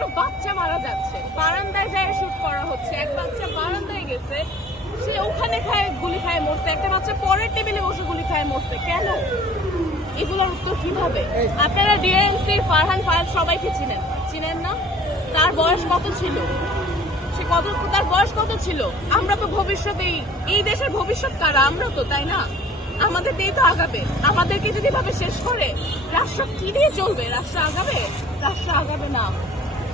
কোনো বাচ্চা মারা যাচ্ছে, বারান্দায় যায় শুট করা হচ্ছে, এক বাচ্চা বারান্দায় গেছে, সে ওখানে গুলি খায় মরছে, একটা বাচ্চা পরের টেবিলে বসে গুলি খায় মরছে। কেন? এগুলোর উত্তর কিভাবে? আপনারা ডিএমসি ফারহান ফায়াজ সবাইকে চিনেন না? তার বয়স কত ছিল? তার বয়স কত ছিল? আমরা তো ভবিষ্যতে এই দেশের ভবিষ্যৎ কারা? আমরা তো, তাই না? আমাদের দিয়ে তো আগাবে। আমাদেরকে যদি ভাবে শেষ করে রাষ্ট্র কি দিয়ে চলবে? রাষ্ট্র আগাবে? রাষ্ট্র আগাবে না।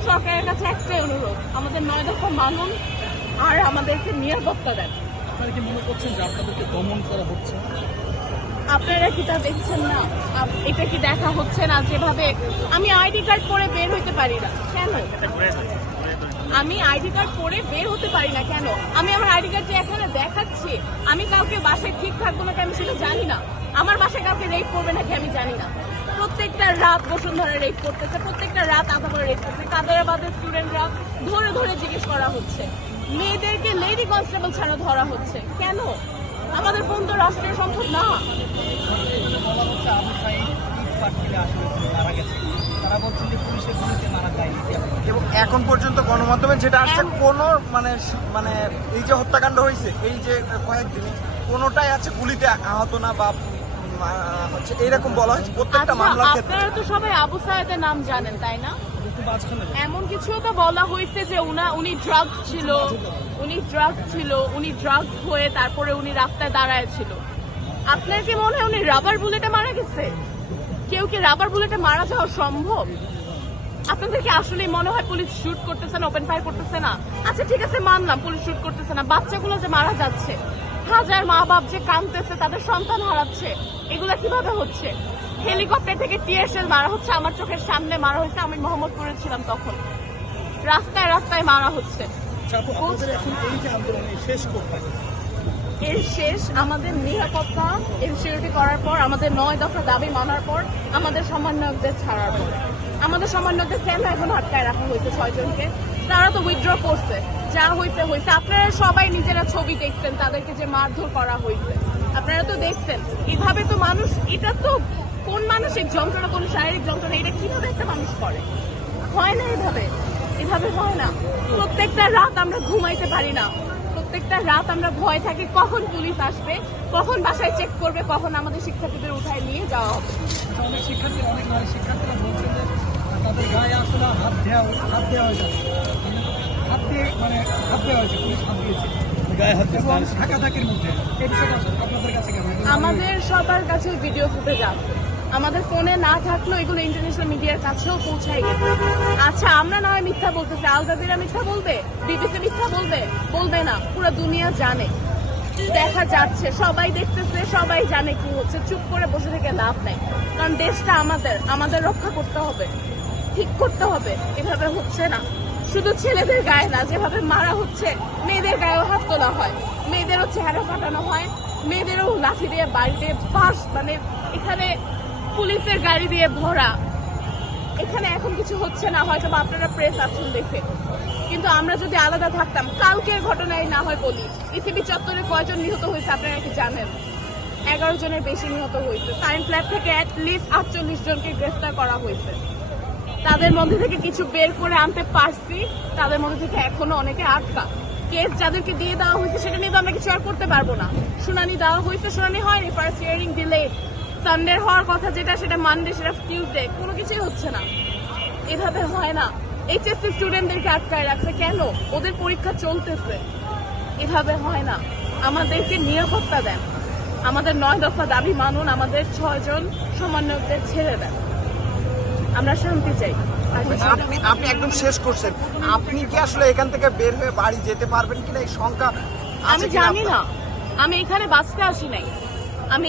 সরকারের কাছে একটাই অনুরোধ, আমাদের 9 দফা মানুন আর আমাদেরকে নিরাপত্তা দেন। আপনারা কি মনে করছেন যে আপনাদেরকে দমন করা হচ্ছে? আপনারা কি তা দেখছেন না? এটা কি দেখা হচ্ছে না? যেভাবে আমি আইডি কার্ড পরে বের হতে পারি না কেন? আমি আইডি কার্ড পরে বের হতে পারি না কেন? আমি আমার আইডি কার্ড যে এখানে দেখাচ্ছি, আমি কাউকে বাসায় ঠিক থাকবো নাকি আমি সেটা জানি না। আমার বাসায় কাউকে রেপ করবে নাকি আমি জানি না। প্রত্যেকটা রাত বসুন্ধরা রেপ করতেছে, প্রত্যেকটা রাত আধাপাড়া রেপ করতেছে, কাদারাবাদের স্টুডেন্টরা ধরে ধরে জিজ্ঞেস করা হচ্ছে, মেয়েদেরকে লেডি কনস্টেবল ছাড়া ধরা হচ্ছে কেন? আমাদের ফোন তো রাষ্ট্রীয় সম্পদ না। বলা হচ্ছে আবু সাঈদ ইট পাটকেলে আসলে মারা গেছে, তারা বলছেন যে পুলিশের গুলিতে মারা যায়নি। এবং এখন পর্যন্ত গণমাধ্যমে যেটা আসছে কোনো মানে এই যে হত্যাকাণ্ড হয়েছে এই যে কয়েকদিনে কোনোটাই আছে গুলিতে আহত না বা হচ্ছে এইরকম বলা হয়েছে প্রত্যেকটা মামলার ক্ষেত্রে। আপনারা তো সবাই আবু সাঈদের নাম জানেন, তাই না? এমন কিছু তো বলা হয়েছে যে উনি ড্রাগ ছিল, উনি ড্রাগ হয়ে তারপরে উনি রাস্তায় দাঁড়ায় ছিল। আপনার কি মনে হয় উনি রাবার বুলেটে মারা গেছে? কেউ কি রাবার বুলেটে মারা যাওয়া সম্ভব? আপনাদের কি আসলেই মনে হয় পুলিশ শুট করতেছে না, ওপেন ফায়ার করতেছে না? আচ্ছা ঠিক আছে, মানলাম পুলিশ শুট করতেছে না, বাচ্চাগুলো যে মারা যাচ্ছে, হাজার মা বাপ যে কাঁদতেছে, তাদের সন্তান হারাচ্ছে, এগুলা কিভাবে হচ্ছে? হেলিকপ্টার থেকে টিয়ার শেল মারা হচ্ছে, আমার চোখের সামনে মারা হয়েছে, আমি মোহাম্মদপুরে ছিলাম তখন। রাস্তায় রাস্তায় মারা হচ্ছে। এর শেষ আমাদের নিরাপত্তা এনশিওরিটি করার পর, আমাদের 9 দফা দাবি মানার পর, আমাদের সমন্বয়কদের ছাড়ার পর। আমাদের সমন্বয়কদের কেন এখন আটকায় রাখা হয়েছে 6 জনকে? তারা তো উইথড্র করছে, যা হয়েছে হয়েছে। আপনারা সবাই নিজেরা ছবি দেখছেন, তাদেরকে যে মারধর করা হয়েছে আপনারা তো দেখছেন। এভাবে তো মানুষ, এটা তো কোন মানসিক যন্ত্রণা, কোন শারীরিক যন্ত্রণা, এটা কিভাবে একটা মানুষ করে? হয় না, এভাবে হয় না। প্রত্যেকটা রাত আমরা ঘুমাইতে পারি না, প্রত্যেকটা রাত আমরা ভয় থাকি কখন পুলিশ আসবে, কখন বাসায় চেক করবে, কখন আমাদের শিক্ষার্থীদের উঠায় নিয়ে যাওয়া হবে। অনেক শিক্ষার্থীরা বলছেন যে তাদের গায়ে আসলে হাত দেওয়া হয়েছে, হাত দেওয়া হয়েছে, পুলিশ হাত দিয়েছে গায়ে হাত দিয়েছে ঢাকাঢাকির মধ্যে। এই বিষয়টা আপনাদের কাছে কেমন? আমাদের সবার কাছে ভিডিও ফুটেজ আছে, আমাদের ফোনে না থাকলেও এগুলো ইন্টারন্যাশনাল মিডিয়ার কাছেও পৌঁছায় গেছে। আচ্ছা আমরা নয় মিথ্যা বলতেছি, আল জাজিরা মিথ্যা বলবে, বিবিসি মিথ্যা বলবে না, পুরো দুনিয়া জানে, দেখা যাচ্ছে, সবাই দেখতেছে, সবাই জানে কি হচ্ছে। চুপ করে বসে থেকে লাভ নাই, কারণ দেশটা আমাদের রক্ষা করতে হবে, ঠিক করতে হবে। এভাবে হচ্ছে না, শুধু ছেলেদের গায়ে না, যেভাবে মারা হচ্ছে মেয়েদের গায়েও হাত তোলা হয়, মেয়েদেরও চেহারা ফাটানো হয়, মেয়েদেরও লাঠি দিয়ে বাড়িতে পাশ, মানে এখানে পুলিশের গাড়ি দিয়ে ভরা। এখানে এখন কিছু হচ্ছে না, হয়তো বা আপনারা প্রেস আছেন দেখে, কিন্তু আমরা যদি আলাদা থাকতাম, কালকের ঘটনায় না হয় বলি, ইসিবি চত্বরে কয়জন নিহত হয়েছে আপনারা কি জানেন? 11 জনের বেশি নিহত হয়েছে। সায়েন্স ল্যাব থেকে অ্যাটলিস্ট 48 জনকে গ্রেফতার করা হয়েছে। তাদের মধ্যে থেকে কিছু বের করে আনতে পারছি, তাদের মধ্যে থেকে এখনো অনেকে আটকা। কেস যাদেরকে দিয়ে দেওয়া হয়েছে সেটা নিয়ে তো আমরা কিছু আর করতে পারবো না। শুনানি দেওয়া হয়েছে, শুনানি হয়নি, ফার্স্ট হিয়ারিং ডিলেড, সানডে হওয়ার কথা যেটা সেটা মানডে, সেটা টিউসডে, কোনো কিছুই হচ্ছে না। এভাবে হয় না। এইচএসসি স্টুডেন্টদেরকে আটকায় রাখছে কেন? ওদের পরীক্ষা চলতেছে। এভাবে হয় না। আমাদেরকে নিরাপত্তা দেন, আমাদের 9 দফা দাবি মানুন, আমাদের 6 জন সমন্বয়কদের ছেড়ে দেন, আমরা শান্তি চাই। আপনি একদম শেষ করছেন, আপনি কি আসলে এখান থেকে বের হয়ে বাড়ি যেতে পারবেন কিনা এই শঙ্কা? আমি জানি না, আমি এখানে বাঁচতে আসি নাই, আমি